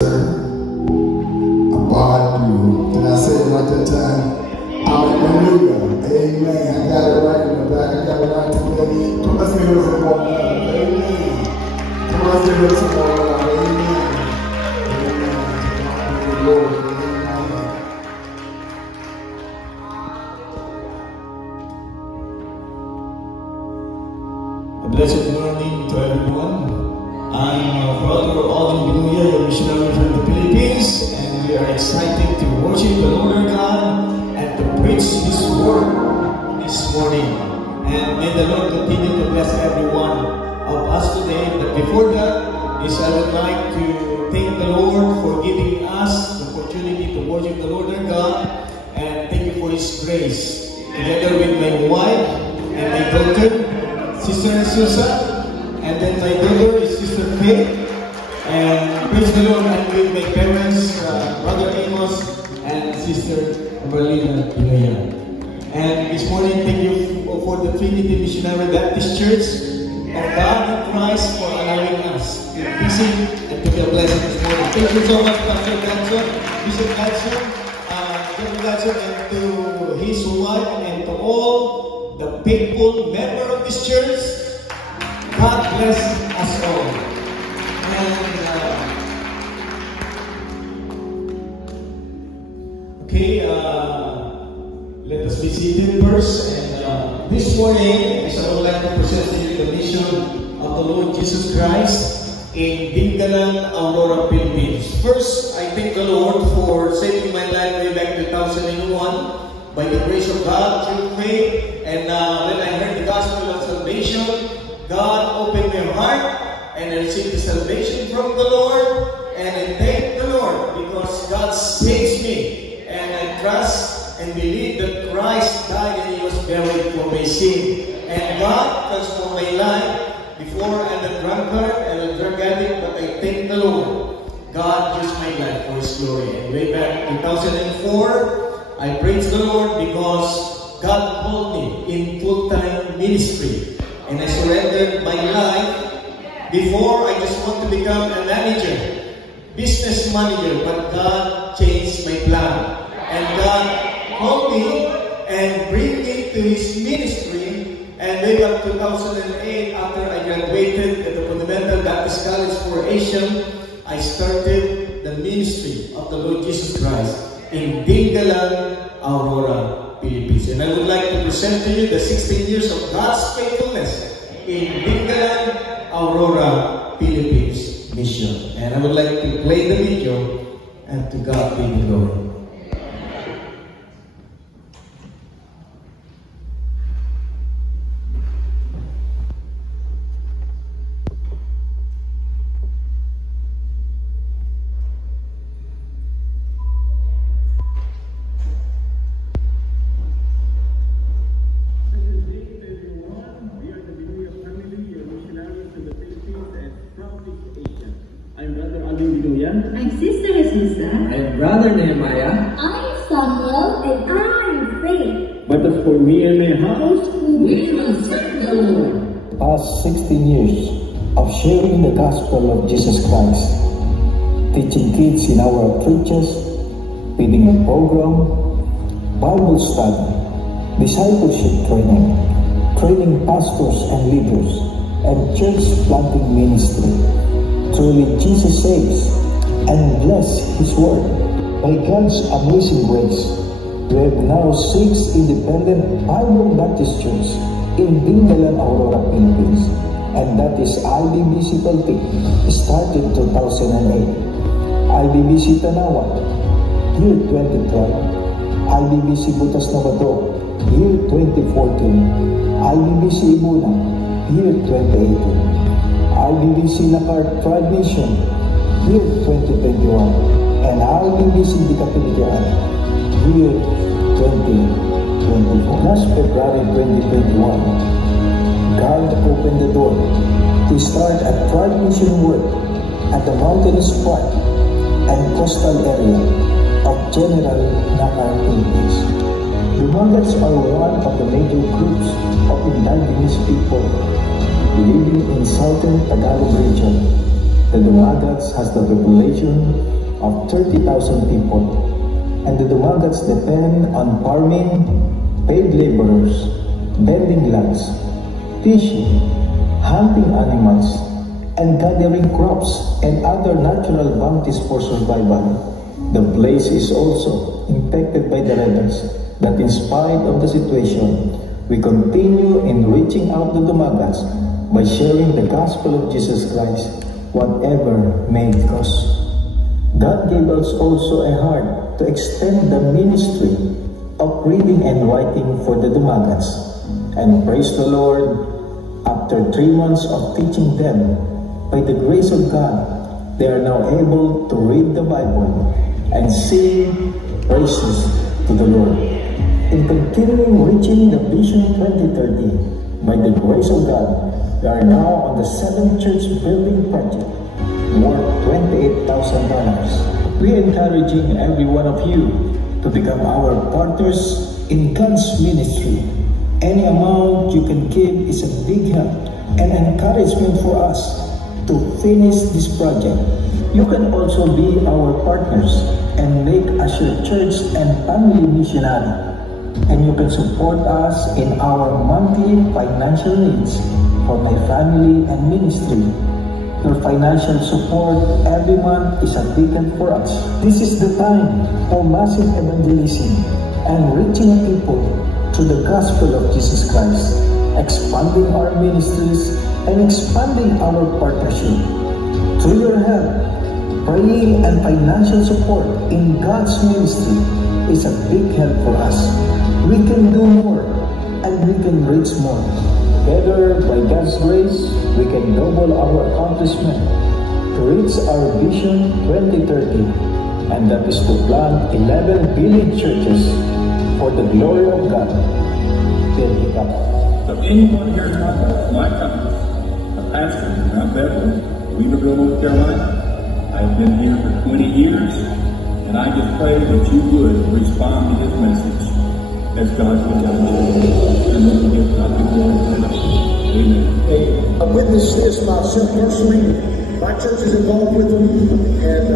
About you. Did I say it right that time? Hallelujah. Amen. I got it right in the back. I got it right today. Come let's give it some more love. Amen. Come let's give it some more love. Amen. Amen. To God be the Lord. A blessed morning to everyone. I'm Brother Alvin Binuya, a missionary from the Philippines, and we are excited to worship the Lord our God and to preach His word this morning. And may the Lord continue to bless every one of us today. But before that, I would like to thank the Lord for giving us the opportunity to worship the Lord our God, and thank you for His grace. Together with my wife and my daughter, Sister Susan, and then my daughter is Sister Faith, and praise the Lord, and with my parents, Brother Amos and Sister Marlena Binuya. And this morning, thank you for the Trinity Missionary Baptist Church of God in Christ for allowing us to visit and to be a blessing this morning. Thank you so much, Pastor Gadson, Bishop Gadson, and to his wife, and to all the faithful member of this church. God bless us all. And let us be seated first. And this morning, I would like to present to you the mission of the Lord Jesus Christ in Dingalan, Aurora, Philippines. First, I thank the Lord for saving my life way back 2001. By the grace of God, through faith, and when I heard the gospel of salvation, God opened my heart, and I received the salvation from the Lord, and I thank the Lord because God saves me, and I trust and believe that Christ died and He was buried for my sin, and God transformed my life. Before I'm a drunkard and a drug addict, but I thank the Lord. God used my life for His glory, and way back 2004, I praise the Lord because God called me in full-time ministry, and I surrendered my life. Before, I just want to become a manager, business manager, but God changed my plan, and God called me and bring me to His ministry. And way back 2008, after I graduated at the Fundamental Baptist College for Asian, I started the ministry of the Lord Jesus Christ in Dingalan, Aurora, Philippines. And I would like to present to you the 16 years of God's faithfulness in Dingalan, Aurora, Philippines mission. And I would like to play the video, and to God be the glory. I'm Sister Jesus. I'm Brother Nehemiah. I'm Samuel. And I'm Faith. But as for me and my house, we will serve the Lord. Past 16 years of sharing the gospel of Jesus Christ, teaching kids in our churches, feeding a program, Bible study, discipleship training, training pastors and leaders, and church planting ministry. Truly, Jesus saves and bless His word. By God's amazing grace, we have now 6 independent Bible Baptist churches in Dingalan, Aurora, Philippines, and that is IBBC Peltic, started 2008. IBBC Tanawan, year 2012. IBBC Butas Novador, year 2014. IBBC Ibuna, year 2018. IBBC Nakar Tribe Mission, year 2021, and IBBC Dikapiligan, year 2024. Last February 2021, God opened the door to start a Tribe Mission work at the mountainous part and coastal area of General Nakar, Philippines. The Mongats are one of the major groups of indigenous people living in southern Tagalog region. The Dumagats has the population of 30,000 people, and the Dumagats depend on farming, paid laborers, bending lands, fishing, hunting animals, and gathering crops and other natural bounties for survival. The place is also infected by the rebels, that in spite of the situation, we continue in reaching out to the Dumagats by sharing the gospel of Jesus Christ, whatever may it cost. God gave us also a heart to extend the ministry of reading and writing for the Dumagats. And praise the Lord, after 3 months of teaching them, by the grace of God, they are now able to read the Bible and sing praises to the Lord. In continuing reaching the Vision 2030, by the grace of God, we are now on the 7th church building project, worth $28,000. We are encouraging every one of you to become our partners in God's ministry. Any amount you can give is a big help and encouragement for us to finish this project. You can also be our partners and make us your church and family missionary. And you can support us in our monthly financial needs for my family and ministry. Your financial support every month is a beacon for us. This is the time for massive evangelism and reaching people through the gospel of Jesus Christ, expanding our ministries and expanding our partnership. Through your help, praying and financial support in God's ministry is a big help for us. We can do more and we can reach more. Together, by God's grace, we can double our accomplishment to reach our Vision 2030, and that is to plant 11 billion churches for the glory of God. Build it up. So anyone here in my company, a pastor in Mount Bethel, Weaverville, North Carolina, I've been here for 20 years, and I just pray that you would respond to this message as God would tell you. And then we give God the glory. Amen. I witnessed this myself personally. My church is involved with them, and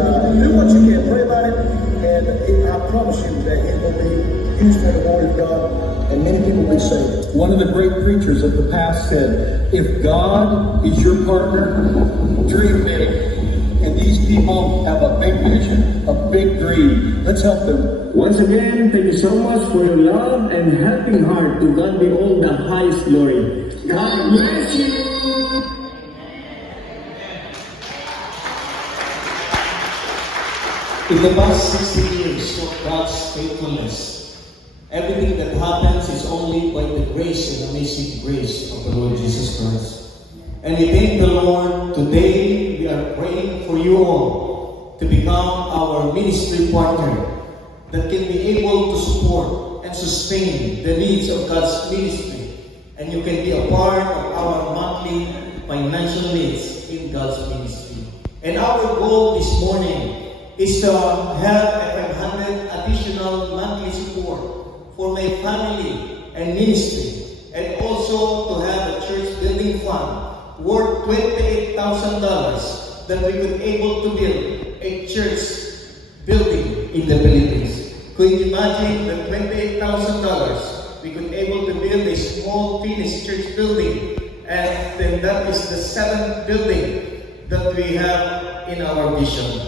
do what you can, pray about it, and I promise you that it will be used for the glory of God, and many people will be saved. One of the great preachers of the past said, if God is your partner, dream big. And these people have a big vision, a big dream. Let's help them. Once again, thank you so much for your love and helping heart. To God be all the highest glory. God bless you. In the past 60 years of God's faithfulness, everything that happens is only by the grace and amazing grace of the Lord Jesus Christ. And we thank the Lord. Today we are praying for you all to become our ministry partner that can be able to support and sustain the needs of God's ministry. And you can be a part of our monthly financial needs in God's ministry. And our goal this morning is to have a 500 additional monthly support for my family and ministry, and also to have a church building fund worth $28,000 that we could able to build a church building in the Philippines. Could you imagine that $28,000 we could able to build a small finished church building, and then that is the 7th building that we have in our vision.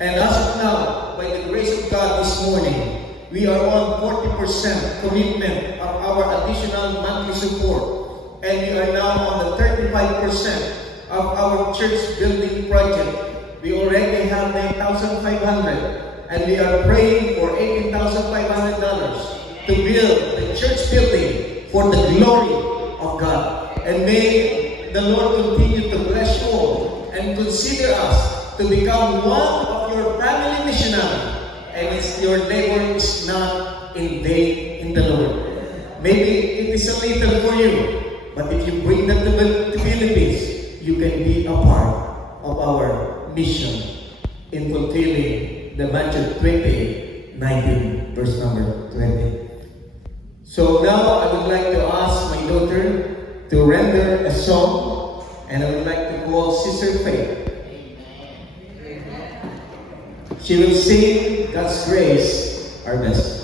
And as of now, by the grace of God this morning, we are on 40% commitment of our additional monthly support. And we are now on the 35% of our church building project. We already have $9,500, and we are praying for $18,500 to build the church building for the glory of God. And may the Lord continue to bless you all and consider us to become one of your family missionaries, and your labor is not in vain in the Lord. Maybe it is a little for you, but if you bring that to the Philippines, you can be a part of our mission in fulfilling the Matthew 20:19, verse number 20. So now I would like to ask my daughter to render a song, and I would like to call Sister Faith She will sing God's Grace, Our Best.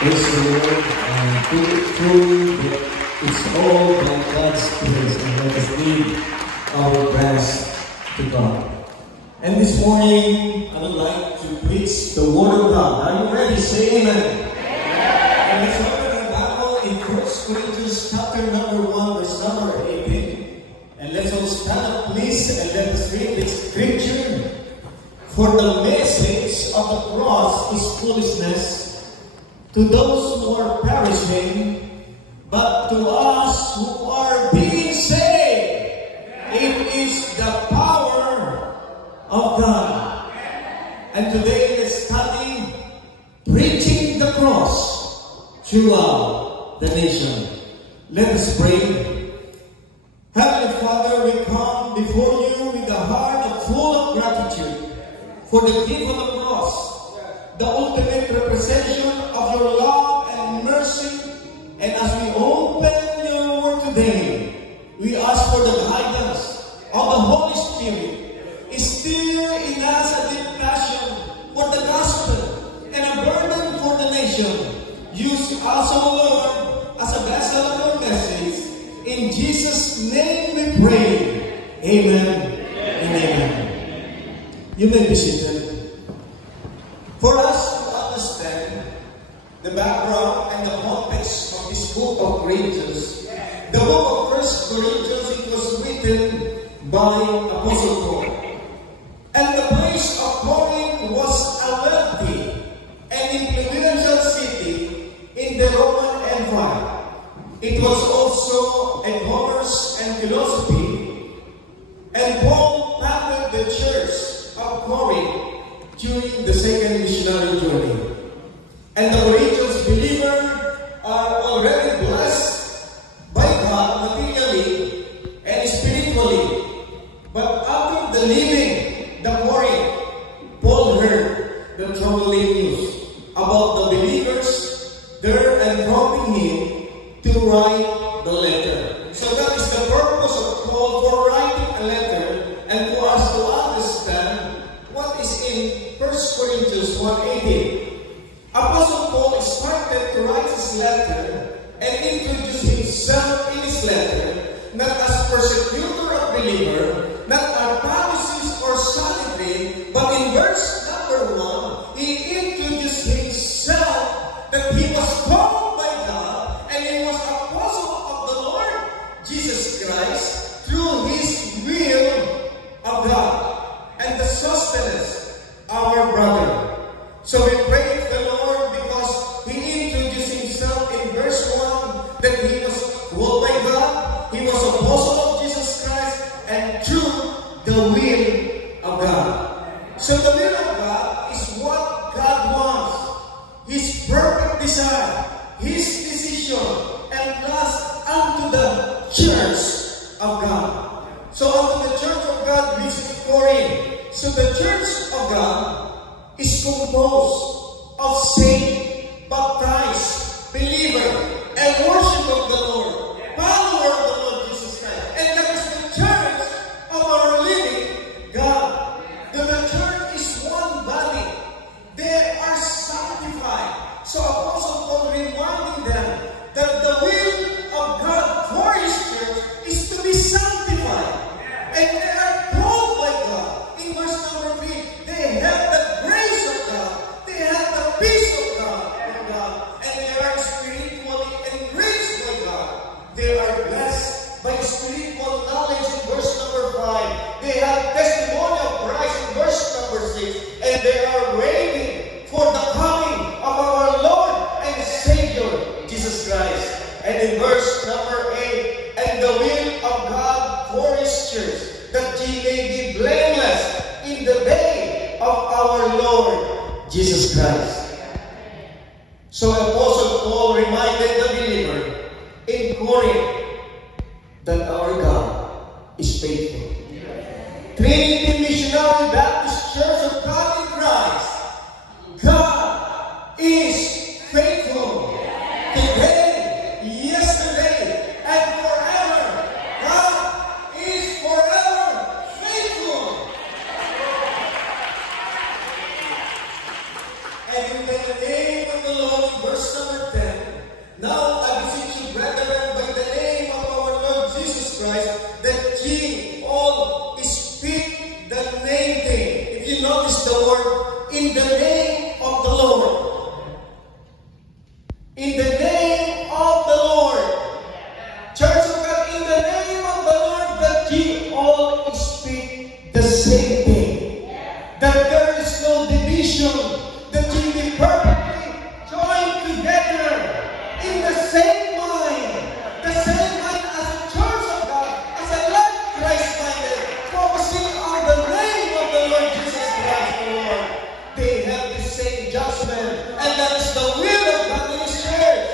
Praise the Lord, and truly it's all by God's grace, and let us give our best to God. And this morning, I would like to preach the Word of God. Are you ready? Say amen. And let's open our Bible in 1 Corinthians chapter number 1, verse number 18. And let's all stand up, please, and let us read this scripture. For the message of the cross is foolishness to those who are perishing, but to us who are being saved, it is the power of God. And today let's study preaching the cross throughout the nation. Let us pray. Heavenly Father, we come before you with a heart full of gratitude for the gift of the cross, the ultimate representation of your love and mercy. And as we open your word today, we ask for the guidance of the Holy Spirit. Instill in us a deep passion for the gospel and a burden for the nation. Use us, O Lord, as a vessel of your message. In Jesus' name we pray. Amen and amen. You may be seated. For us to understand the background and the context of this book of Corinthians, the book of 1 Corinthians, it was written by Apostle Paul. And the place of Corinth was a wealthy and influential city in the Roman Empire. It was also a commerce and philosophy, and Paul planted the church of Corinth during the second missionary journey. And the Corinthians believers are already blessed by God materially and spiritually. But after the leaving the Corinth, Paul heard the troubling news about the believers there and prompting him to write the letter. So that is the purpose of Paul for writing a letter and for us to understand what is in 1 Corinthians 1:18. Apostle Paul started to write his letter and introduce himself in his letter not as persecutor of believer, not as Pharisees or Sanhedrin, but in verse number 1, he introduced himself that he was called by God and he was apostle of the Lord Jesus Christ through his will of God and the sustenance our brother. So we praise the Lord because he introduced himself in verse 1 that he was called by God, he was apostle of Jesus Christ, and through the will of God. So the will of God is what God wants, his perfect desire, his decision, and last unto the church of God. So unto the church of God which is Corinth. So the church of God is composed of saved, baptized, believer, and worship of the Lord, follower of the Lord Jesus Christ. And that is the church of our living God. The church is one body. They are sanctified. So Apostle Paul reminding them that the will of God for his church is to be sanctified. And they are called by God. In verse number 3, they have the grace of God. They have the peace of God. And they are spiritually enriched by God. They are blessed by spiritual knowledge in verse number 5. They have testimony of Christ in verse number 6. And they are waiting for the coming of our Lord and Savior, Jesus Christ. And in verse number 8, and the will of God for his church, that ye may be blameless in the day of our Lord Jesus Christ. So Apostle Paul reminded the believer in Corinth that our God is faithful. Trinity Missionary Baptist Church of God in Christ, God is faithful. Today, yesterday, and forever. God is forever faithful. And in the name of the Lord, verse number 10, now same mind. The same mind as a church of God, as a like Christ-minded, focusing on the name of the Lord Jesus Christ, the Lord. They have the same judgment, and that is the will of God in His church.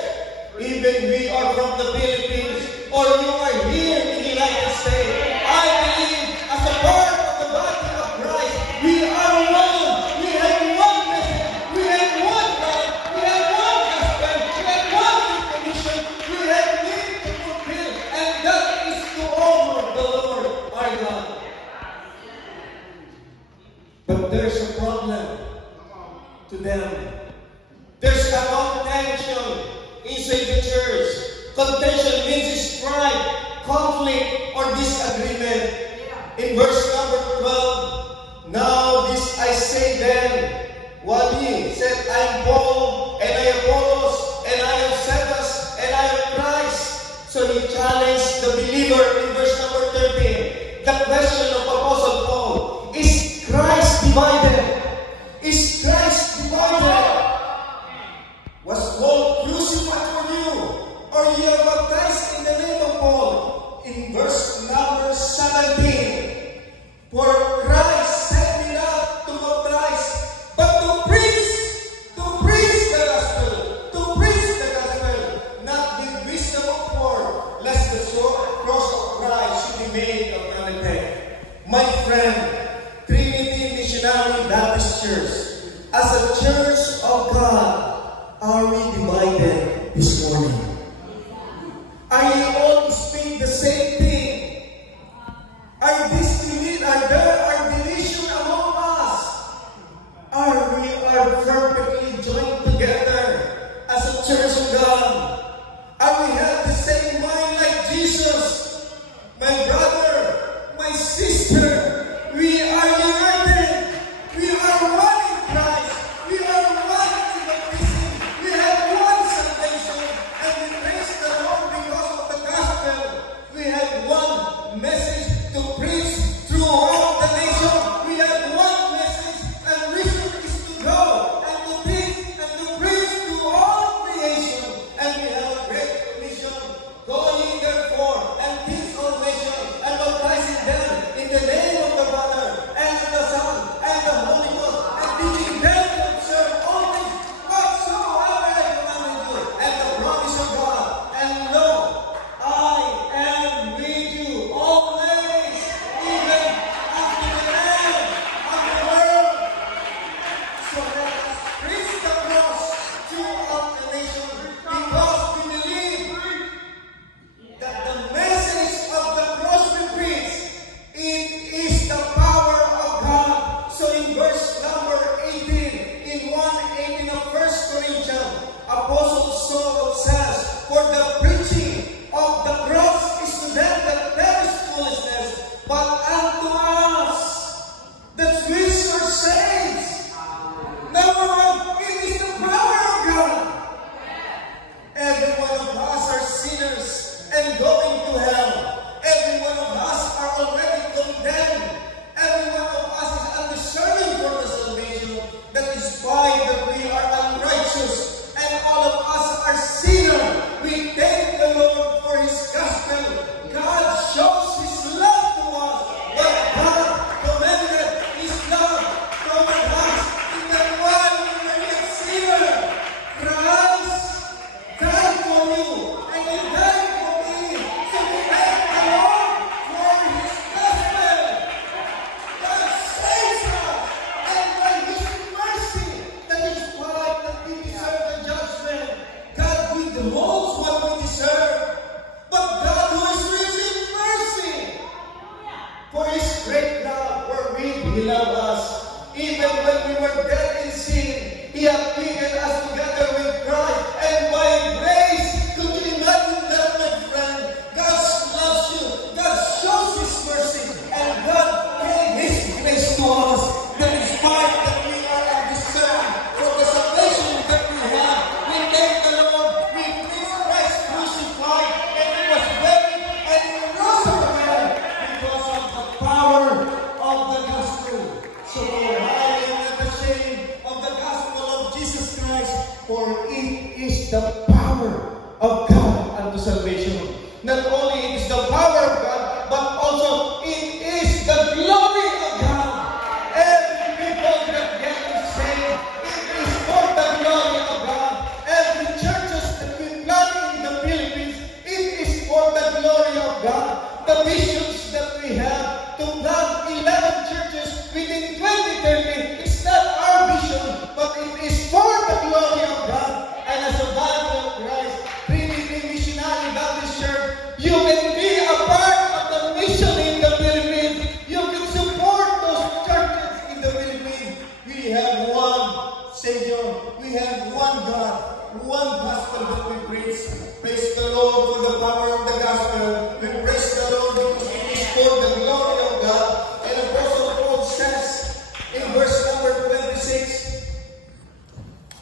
Even we are from the Philippines, or you are here in the United States, I believe as a part of the body of Christ, we are one. We have one message. We have one God. We have one gospel. We have one commission. We have need to fulfill, and that is to honor the Lord our God. But there's a problem to them. There's a contention inside the church. Contention means strife, conflict, or disagreement. In verse number 12, now this I say then, while he said, I am Paul, and I am Apollos, and I am Cephas, and I am Christ. So he challenged the believer in verse number 13. The question of Apostle Paul, is Christ divided? Is Christ divided? Was Paul crucified for you? Or you are baptized in the name of Paul? In verse number 17, for Christ sent me not to baptize, but to preach the gospel, not with wisdom of word, lest the cross of Christ should be made of none effect. My friend, Trinity Missionary Baptist Church, as a church of God, are we divided this morning? Are you all speaking the same thing? Are there division among us? Are we perfectly joined together as a church of God? Are we have the same mind like Jesus? My brother, my sister, we are united. We are one in Christ. We are one in baptism. We have one salvation, and we praise the Lord because of the gospel. We have one message to preach throughout the nation. We have one message, and mission is to go and to teach and to preach to all creation. And we have a great mission, going therefore and teach all nations and baptizing them in the name of the Father and of the Son and the Holy Ghost, and teaching them to observe all things whatsoever I commanded you, and the promise of God. And lo, I am with you always, even unto the end of the world. So let us preach the cross throughout the nation, because we believe that the message of the cross we preach, it is the power of God. So in verse number 18, in 1:18 of 1 Corinthians, Apostle Saul says, for the preaching of the cross is to them that perish foolishness, but unto us that which are saved. Number one, it is the power of God. Every one of us are sinners and going to hell. Every one of us are already condemned. Every one of us is undeserving for the salvation. That is why that we are unrighteous, and all of us are sinners. We thank the Lord for His gospel. God shows His love to us, but God commanded His love toward us in that while we were yet sinners, Christ died for you, and He died for me. So we thank the Lord for His gospel. God saves us, and by His mercy, that is why that we deserve the judgment. God withholds what we deserve, but God who is rich in mercy, for His great love wherewith He loved us, even when we were dead in sin, He hath quickened us together with Christ, and by grace, could you imagine that, my friend? God loves you, God shows His mercy, and God gave His grace to us, that despite that we are undeserved for the salvation that we have, we thank the Lord, we praise salvation. Not only it is the power of God, but also it is the glory of God. Every people that get saved, it is for the glory of God. Every churches that we plant in the Philippines, it is for the glory of God. The visions that we have to plant 11 churches within 2030, it's not our vision, but it is for the glory of God. And as a body of Christ, Trinity Missionary Baptist Church, you can be a part of the mission in the Philippines. You can support those churches in the Philippines. We have one Savior. We have one God, one gospel that we preach. Praise the Lord for the power of the gospel. We praise the Lord because it is for the glory of God. And Apostle Paul says in verse number 26,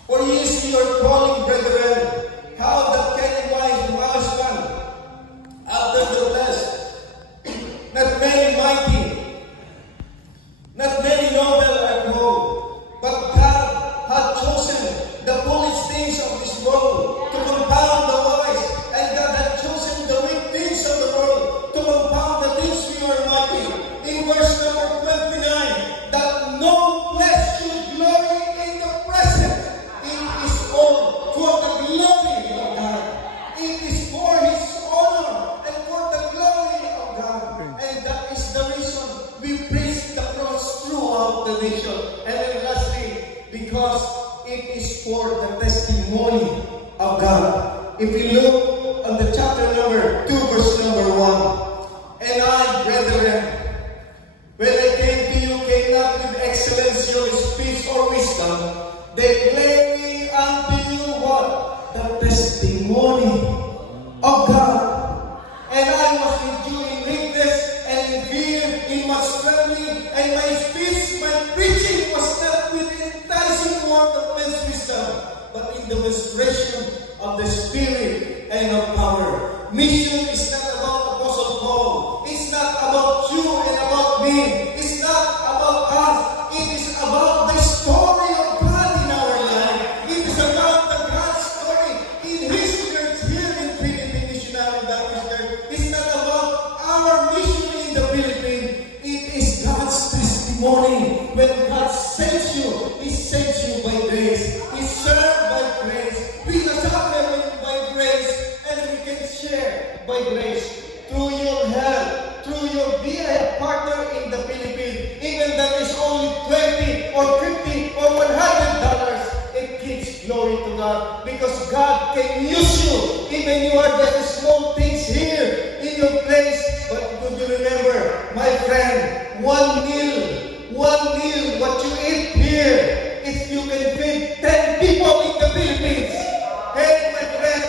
"For ye see your calling, brethren, how that can wise husband after the flesh, not many mighty, not many noble are called, but God hath chosen the foolish things of this world to confound the wise, and God hath chosen the weak things of the world to confound the things we are mighty." In verse number 29, that no flesh should glory in the present. It is all for the glory of God. It is for His honor and for the glory of God. And that is the reason we preach the cross throughout the nation. And then lastly, because it is for the testimony of God. If we look on the chapter number 2, verse number 1, "And I, brethren, when I came to you, came not with excellency or speech or wisdom, declaring unto you what? The testimony of God. And I was with you in weakness and in fear, in much trembling, and my speech, my preaching was not with enticing word of men's wisdom, but in demonstration of the Spirit and of power." Mission is not about Apostle Paul. It's not about you and about me. It's not about us. It is about the story of God in our life. It is about the God's story in His church here in Trinity Missionary Baptist Church. It's not about our mission in the Philippines. It is God's testimony. When God sends you, He sends you by grace. He served by grace. We are suffered by grace, and we can share by grace through your help, through your being a partner in the Philippines. Even that is only 20 or 50 or $100, it gives glory to God, because God can use you. Even you are just small things here in your place. But could you remember, my friend, one meal, what you eat here, if you can feed 10 people in the Philippines. Hey, my friend,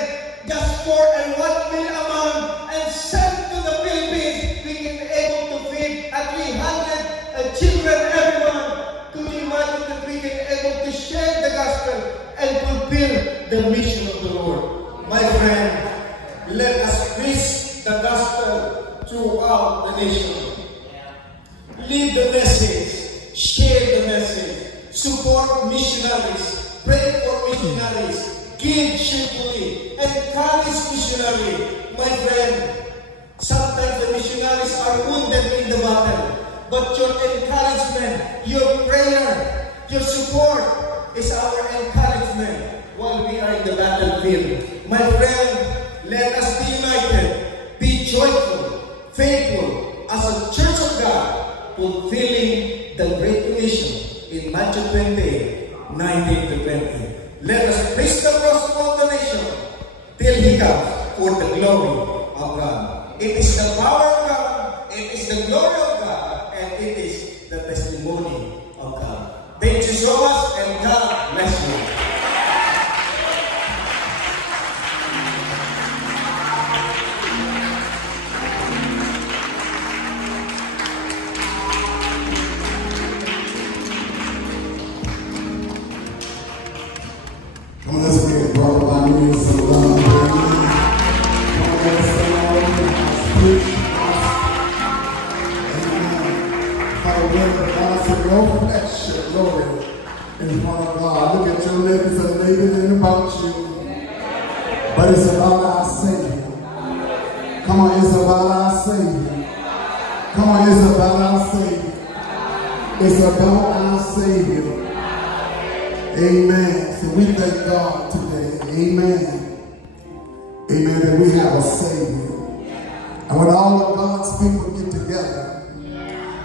just for a 1 meal a month and send to the Philippines, we can able to feed at 300 children every month. Could you imagine that we can able to share the gospel and fulfill the mission of the Lord? My friend, let us preach the gospel throughout the nation. Lead the message, share the message, support missionaries, pray for missionaries, give cheerfully, encourage missionaries. My friend, sometimes the missionaries are wounded in the battle, but your encouragement, your prayer, your support is our encouragement while we are in the battlefield. My friend, let us be united, be joyful, faithful as a church of God, fulfilling the Great Commission in Matthew 20:19 to 20. Let us preach the gospel of the nation till He comes for the glory of God. It is the power of God, it is the glory of God, and it is the testimony of God. Thank you so much, and God bless you. Come on, let's get it, brother. I need some love. Come on, let's say no flesh shall glory in front of God. Look at your ladies and ladies and about you. But it's about our Savior. Come on, it's about our Savior. Come on, it's about our Savior. It's about our Savior. Amen. So we thank God today. Amen. Amen. That we have a Savior. And when all of God's people get together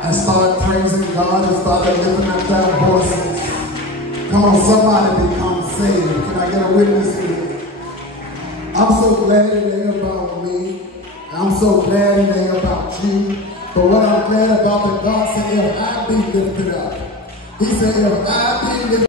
and start praising God and start lifting up their voices, come on, somebody become saved. Can I get a witness here? I'm so glad it ain't about me. I'm so glad it ain't about you. But what I'm glad about that God said, if I be lifted up, he said, if I be lifted up,